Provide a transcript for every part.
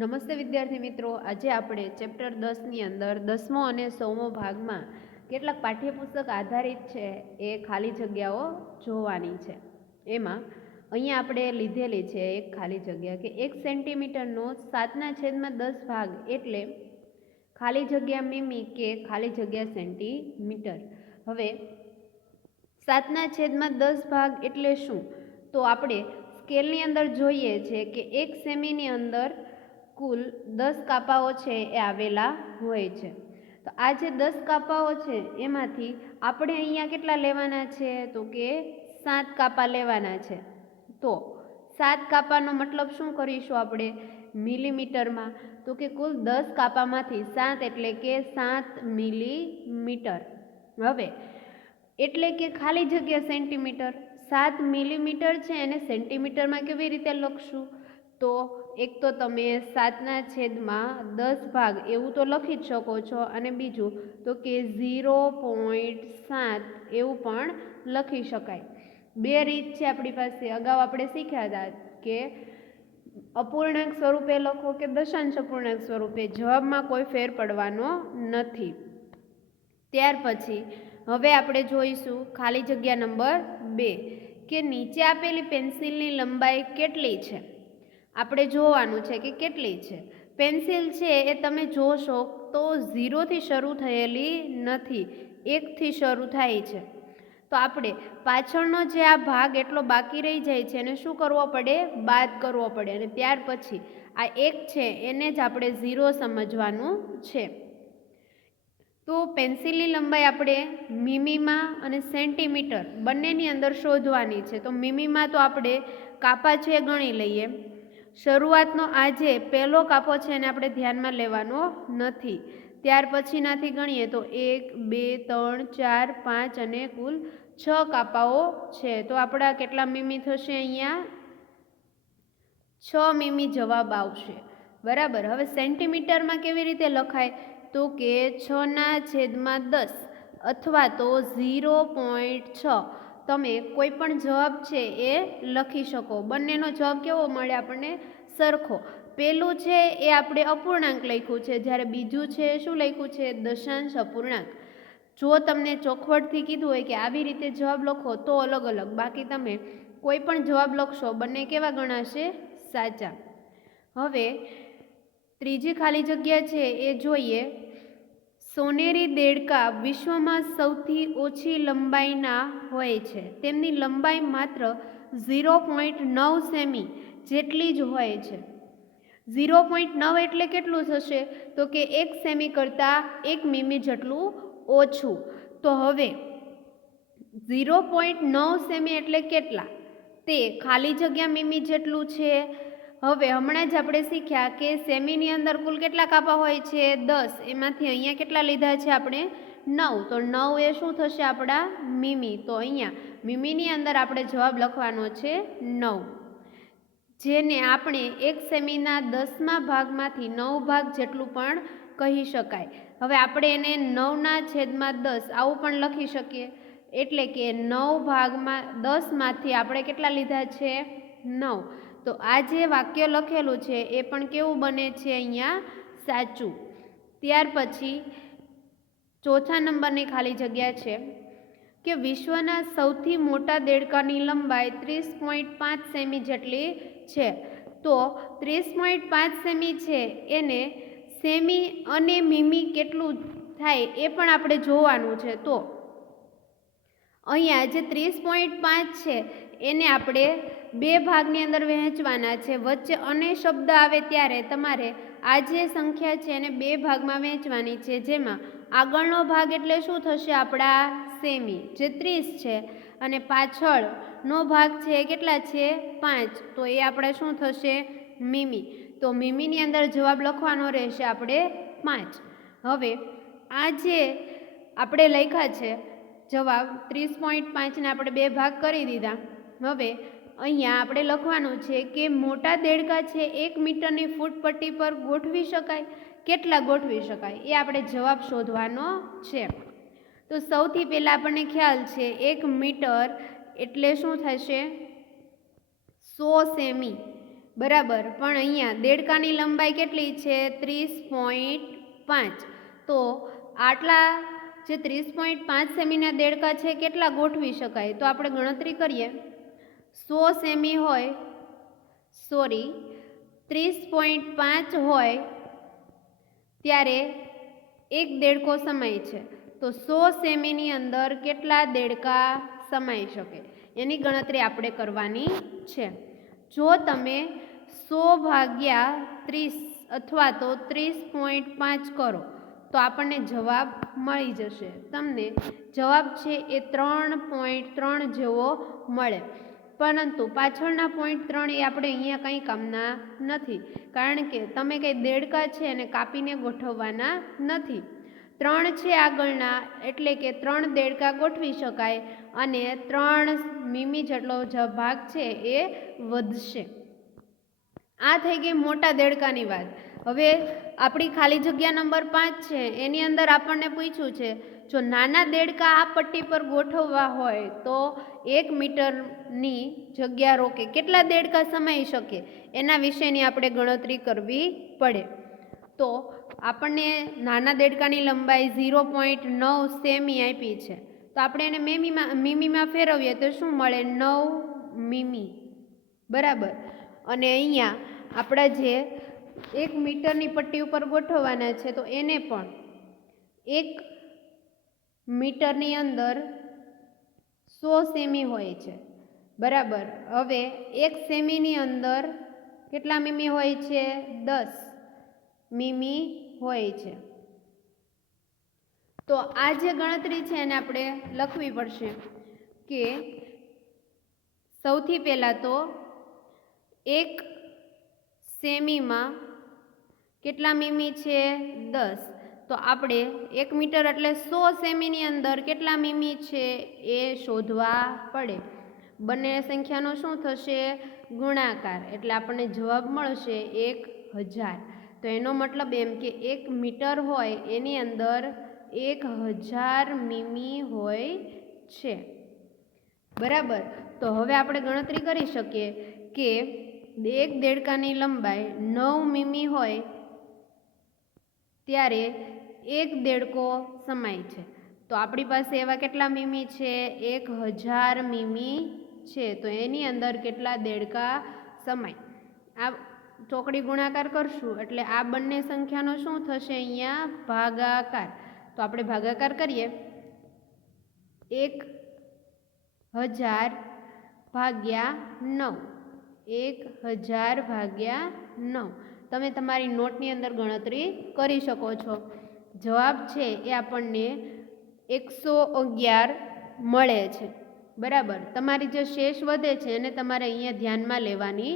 નમસ્તે વિદ્યાર્થી મિત્રો, આજે આપણે ચેપ્ટર 10ની અંદર 10મો અને 100મો ભાગમાં કેટલાક પાઠ્યપુસ્તક આધારિત છે એ ખાલી જગ્યાઓ જોવાની છે. એમાં અહીંયા આપણે લીધેલી છે એક ખાલી જગ્યા કે 1 સેન્ટીમીટરનો 7/10 ભાગ એટલે ખાલી જગ્યા મીમી કે ખાલી જગ્યા સેન્ટીમીટર. હવે 7/10 ભાગ એટલે શું? તો આપણે સ્કેલની અંદર જોઈએ છે કે 1 સેમીની અંદર કુલ 10 કાપાઓ છે એ આવેલા હોય છે. તો આ જે 10 કાપાઓ છે એમાંથી આપણે અહીંયા કેટલા લેવાના છે? તો કે 7 કાપા લેવાના છે. તો 7 કાપાનો મતલબ શું કરીશું આપણે મિલીમીટરમાં? તો કે કુલ 10 કાપામાંથી 7 એટલે કે 7 મિલીમીટર. હવે એટલે કે ખાલી જગ્યા સેન્ટીમીટર. 7 મિલીમીટર છે એને સેન્ટીમીટરમાં કેવી રીતે લખશું? તો એક તો તમે 7/10 ભાગ એવું તો લખી જ શકો છો, અને બીજું તો કે 0.7 એવું પણ લખી શકાય. બે રીત છે આપણી પાસે. અગાઉ આપણે શીખ્યા હતા કે અપૂર્ણાંક સ્વરૂપે લખો કે દશાંશ અપૂર્ણાંક સ્વરૂપે, જવાબમાં કોઈ ફેર પડવાનો નથી. ત્યાર પછી હવે આપણે જોઈશું ખાલી જગ્યા નંબર 2 કે નીચે આપેલી પેન્સિલની લંબાઈ કેટલી છે. આપણે જોવાનું છે કે કેટલી છે. પેન્સિલ છે એ તમે જોશો તો 0થી શરૂ થયેલી નથી, 1થી શરૂ થાય છે. તો આપણે પાછળનો જે આ ભાગ એટલો બાકી રહી જાય છે એને શું કરવો પડે? બાદ કરવો પડે. અને ત્યાર પછી આ 1 છે એને જ આપણે 0 સમજવાનું છે. તો પેન્સિલની લંબાઈ આપણે મીમીમાં અને સેન્ટીમીટર બંનેની અંદર શોધવાની છે. તો મીમીમાં તો આપણે કાપા છે ગણી લઈએ. શરૂઆતનો આ જે પહેલો કાપો છે એને આપણે ધ્યાનમાં લેવાનો નથી. ત્યાર પછીનાથી ગણીએ તો 1, 2, 3, 4, 5 અને કુલ 6 કાપાઓ છે. તો આપણા કેટલા મીમી થશે? અહીંયા 6 મીમી જવાબ આવશે. બરાબર. હવે સેન્ટીમીટરમાં કેવી રીતે લખાય? તો કે 6/10 અથવા તો 0.6. તમે કોઈ પણ જવાબ છે એ લખી શકો. બંનેનો જવાબ કેવો મળે આપણને? સરખો. પેલું છે એ આપણે અપૂર્ણાંક લખ્યું છે, જ્યારે બીજું છે શું લખ્યું છે? દશાંશ અપૂર્ણાંક. જો તમને ચોખવટથી કીધું હોય કે આવી રીતે જવાબ લખો તો અલગ અલગ, બાકી તમે કોઈ પણ જવાબ લખશો બંને કેવા ગણાશે? સાચા. હવે ત્રીજી ખાલી જગ્યા છે એ જોઈએ. સોનેરી દેડકા વિશ્વમાં સૌથી ઓછી લંબાઈના હોય છે. તેમની લંબાઈ માત્ર 0.9 સેમી જેટલી જ હોય છે. 0.9 એટલે કેટલું થશે? તો કે 1 સેમી કરતાં 1 મીમી જેટલું ઓછું. તો હવે 0.9 સેમી એટલે કેટલા? તે ખાલી જગ્યા મીમી જેટલું છે. હવે હમણાં જ આપણે શીખ્યા કે સેમીની અંદર કુલ કેટલા કાપા હોય છે? 10. એમાંથી અહીંયા કેટલા લીધા છે આપણે? 9. તો 9 એ શું થશે આપણા? મીમી. તો અહીંયા મીમીની અંદર આપણે જવાબ લખવાનો છે 9, જેને આપણે 1 સેમીના 10મા ભાગમાંથી 9 ભાગ જેટલું પણ કહી શકાય. હવે આપણે એને 9/10 આવું પણ લખી શકીએ. એટલે કે 9/10માંથી આપણે કેટલા લીધા છે? 9. તો આ જે વાક્ય લખેલું છે એ પણ કેવું બને છે? અહીંયા સાચું. ત્યાર પછી ચોથા નંબરની ખાલી જગ્યા છે કે વિશ્વના સૌથી મોટા દેડકાની લંબાઈ 30.5 સેમી જેટલી છે. તો 30.5 સેમી છે એને સેમી અને મીમી કેટલું થાય એ પણ આપણે જોવાનું છે. તો અહીંયા જે 30.5 છે એને આપણે 2 ભાગની અંદર વહેંચવાના છે. વચ્ચે અને શબ્દ આવે ત્યારે તમારે આ જે સંખ્યા છે એને 2 ભાગમાં વહેંચવાની છે, જેમાં આગળનો ભાગ એટલે શું થશે આપણા? સેમી, જે 30 છે, અને પાછળનો ભાગ છે કેટલા છે? 5. તો એ આપણે શું થશે? મીમી. તો મીમીની અંદર જવાબ લખવાનો રહેશે આપણે 5. હવે આ જે આપણે લખ્યા છે જવાબ 30.5 ને આપણે 2 ભાગ કરી દીધા. હવે અહીંયા આપણે લખવાનું છે કે મોટા દેડકા છે 1 મીટરની ફૂટપટ્ટી પર ગોઠવી શકાય. કેટલા ગોઠવી શકાય એ આપણે જવાબ શોધવાનો છે. તો સૌથી પહેલાં આપણને ખ્યાલ છે 1 મીટર એટલે શું થશે? 100 સેમી. બરાબર, પણ અહીંયા દેડકાની લંબાઈ કેટલી છે? 30.5. તો આટલા જે 30.5 સેમીના દેડકા છે કેટલા ગોઠવી શકાય? તો આપણે ગણતરી કરીએ. 100 સેમી હોય, 30.5 હોય ત્યારે એક દેડકો સમાય છે. તો 100 સેમીની અંદર કેટલા દેડકા સમાઈ શકે એની ગણતરી આપણે કરવાની છે. જો તમે 100/30 અથવા તો 30.5 કરો તો આપણને જવાબ મળી જશે. તમને જવાબ છે એ 3.3 જેવો મળે, પરંતુ પાછળના 0.3 એ આપણે અહીંયા કંઈ કામના નથી, કારણ કે તમે કંઈ દેડકા છે એને કાપીને ગોઠવવાના નથી. 3 છે આગળના, એટલે કે 3 દેડકા ગોઠવી શકાય અને 3 મીમી જેટલો ભાગ છે એ વધશે. આ થઈ ગઈ મોટા દેડકાની વાત. હવે આપણી ખાલી જગ્યા નંબર 5 છે એની અંદર આપણને પૂછ્યું છે, જો નાના દેડકા આ પટ્ટી પર ગોઠવવા હોય તો 1 મીટરની જગ્યા રોકે કેટલા દેડકા સમાઈ શકે એના વિશેની આપણે ગણતરી કરવી પડે. તો આપણને નાના દેડકાની લંબાઈ 0.9 સેમી આપી છે, તો આપણે એને મીમીમાં ફેરવીએ તો શું મળે? 9 મીમી. બરાબર. અને અહીંયા આપણા જે 1 મીટરની પટ્ટી ઉપર ગોઠવવાના છે તો એને પણ 1 મીટરની અંદર 100 સેમી હોય છે. બરાબર. હવે 1 સેમીની અંદર કેટલા મીમી હોય છે? 10 મીમી હોય છે. તો આ જે ગણતરી છે એને આપણે લખવી પડશે કે સૌથી પહેલાં તો 1 સેમીમાં કેટલા મીમી છે? 10. તો આપણે 1 મીટર એટલે 100 સેમીની અંદર કેટલા મીમી છે એ શોધવા પડે. બંને સંખ્યાનો શું થશે? ગુણાકાર, એટલે આપણને જવાબ મળશે 1000. તો એનો મતલબ એમ કે 1 મીટર હોય એની અંદર 1000 મીમી હોય છે. બરાબર. તો હવે આપણે ગણતરી કરી શકીએ કે એક દેડકાની લંબાઈ 9 મીમી હોય ત્યારે એક દેડકો સમાય છે. તો આપણી પાસે એવા કેટલા મીમી છે? 1000 મીમી છે. તો એની અંદર કેટલા દેડકા સમાય? આ ચોકડી ગુણાકાર કરશું એટલે આ બંને સંખ્યાનો શું થશે? અહીંયા ભાગાકાર. તો આપણે ભાગાકાર કરીએ. 1000/9. 1000/9. તમે તમારી નોટની અંદર ગણતરી કરી શકો છો. જવાબ છે એ આપણને 111 મળે છે. બરાબર. તમારી જે શેષ વધે છે એને તમારે અહીંયા ધ્યાનમાં લેવાની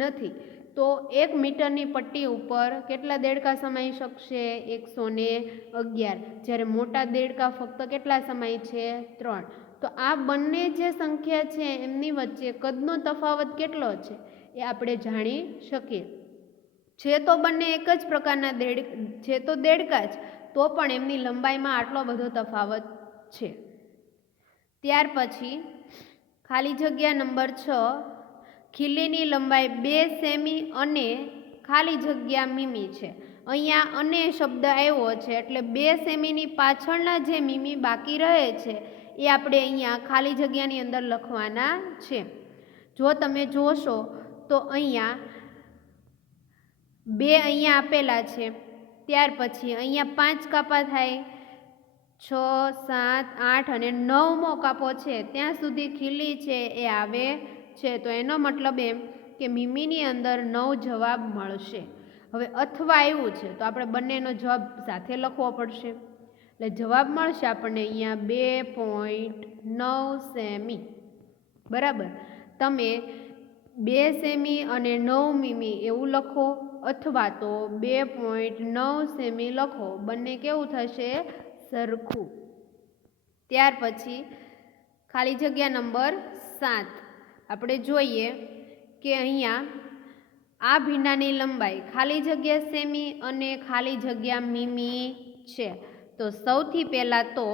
નથી. તો 1 મીટરની પટ્ટી ઉપર કેટલા દેડકા સમાઈ શકશે? 111. જ્યારે મોટા દેડકા ફક્ત કેટલા સમાય છે? 3. તો આ બંને જે સંખ્યા છે એમની વચ્ચે કદનો તફાવત કેટલો છે એ આપણે જાણી શકીએ. છે તો બંને એક જ પ્રકારના છે તો દેડકા જ, તો પણ એમની લંબાઈમાં આટલો બધો તફાવત છે. ત્યાર પછી ખાલી જગ્યા નંબર 6, ખીલીની લંબાઈ 2 સેમી અને ખાલી જગ્યા મીમી છે. અહીંયા અને શબ્દ આવ્યો છે એટલે 2 સેમીની પાછળના જે મીમી બાકી રહે છે એ આપણે અહીંયા ખાલી જગ્યાની અંદર લખવાના છે. જો તમે જોશો તો અહીંયા 2 અહીંયા આપેલા છે, ત્યાર પછી અહીંયા 5 કાપા થાય, 6, 7, 8 અને 9મો કાપો છે ત્યાં સુધી ખીલી છે એ આવે છે. તો એનો મતલબ એમ કે મીમીની અંદર 9 જવાબ મળશે. હવે અથવા આવ્યું છે તો આપણે બંનેનો જવાબ સાથે લખવો પડશે. એટલે જવાબ મળશે આપણને અહીંયા 2.9 સેમી. બરાબર. તમે 2 સેમી અને 9 મીમી એવું લખો અથવા તો 2.9 સેમી લખો, બંને કેવું થશે? સરખું. ત્યાર પછી ખાલી જગ્યા નંબર 7 આપણે જોઈએ કે અહીંયા આ ભીંડાની લંબાઈ ખાલી જગ્યા સેમી અને ખાલી જગ્યા મીમી છે. તો સૌથી પહેલાં તો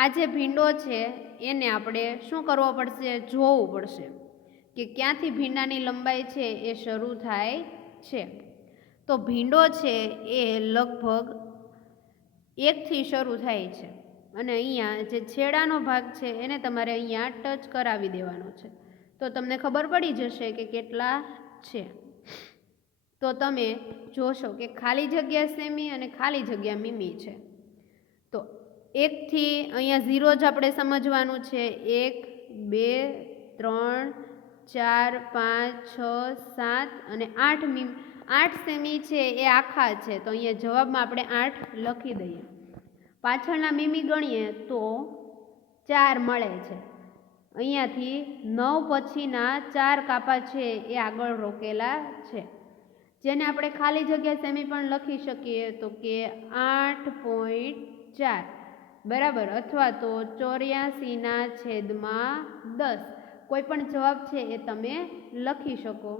આ જે ભીંડો છે એને આપણે શું કરવો પડશે? જોવું પડશે કે ક્યાંથી ભીંડાની લંબાઈ છે એ શરૂ થાય છે. તો ભીંડો છે એ લગભગ 1થી શરૂ થાય છે અને અહીંયા જે છેડાનો ભાગ છે એને તમારે અહીંયા ટચ કરાવી દેવાનો છે. તો તમને ખબર પડી જશે કે કેટલા છે. તો તમે જોશો કે ખાલી જગ્યા સેમી અને ખાલી જગ્યા મીમી છે. તો 1થી અહીંયા 0 જ આપણે સમજવાનું છે. 1 2 3 4 5 6 7 અને 8 સેમી છે એ આખા છે. તો અહીંયા જવાબમાં આપણે 8 લખી દઈએ. પાછળના મીમી ગણીએ તો 4 મળે છે. અહીંયાથી 9 પછીના 4 કાપા છે એ આગળ રોકેલા છે, જેને આપણે ખાલી જગ્યા સેમી પણ લખી શકીએ. તો કે 8.4 બરાબર, અથવા તો 84/10. કોઈ પણ જવાબ છે એ તમે લખી શકો.